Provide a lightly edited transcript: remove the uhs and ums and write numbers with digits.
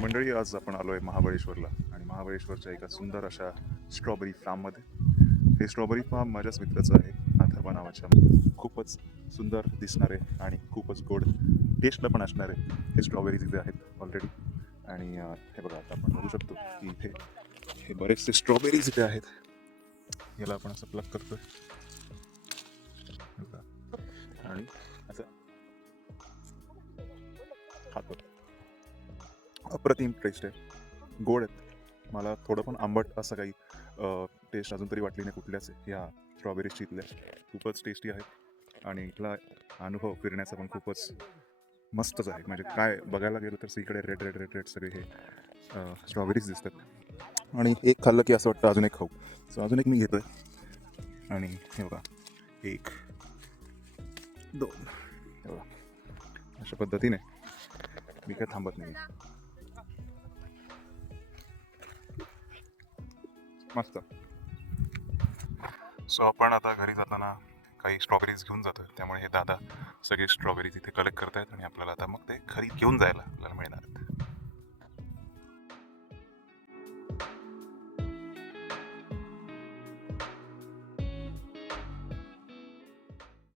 मंडळी, आज आपण आलो आहे महाबळेश्वरला आणि महाबळेश्वरच्या एका सुंदर अशा स्ट्रॉबेरी फार्ममध्ये. हे स्ट्रॉबेरी फार्म माझ्याच मित्राचं आहे, अथर्वा नावाच्या. खूपच सुंदर दिसणारे आणि खूपच गोड टेस्टला पण असणारे हे स्ट्रॉबेरीज इथे आहेत ऑलरेडी. आणि हे बघा, आता आपण बघू शकतो की इथे हे बरेचसे स्ट्रॉबेरीज इथे आहेत. याला आपण असं प्लग करतोय आणि असं खातो. अप्रतिम टेस्ट आहे, गोड आहेत. मला थोडं पण आंबट असं काही टेस्ट अजून तरी वाटली नाही कुठल्याच ह्या स्ट्रॉबेरीजची इथल्या. खूपच टेस्टी आहेत आणि इथला अनुभव फिरण्याचा पण खूपच मस्तच आहे. म्हणजे काय बघायला गेलं तर इकडे रेड रेड रेड रेड सगळे हे स्ट्रॉबेरीज दिसतात आणि एक खाल्लं की असं वाटतं अजून एक खाऊ. सो अजून एक मी घेतोय आणि हे बघा, एक, दोन, हे बघा, अशा पद्धतीने मी काय थांबत नाही. मस्त. सो आपण आता घरी जाताना काही स्ट्रॉबेरीज घेऊन जातोय, त्यामुळे हे दादा सगळे स्ट्रॉबेरीज इथे कलेक्ट करतायत आणि आपल्याला आता मग ते घरी घेऊन जायला आपल्याला मिळणार आहेत.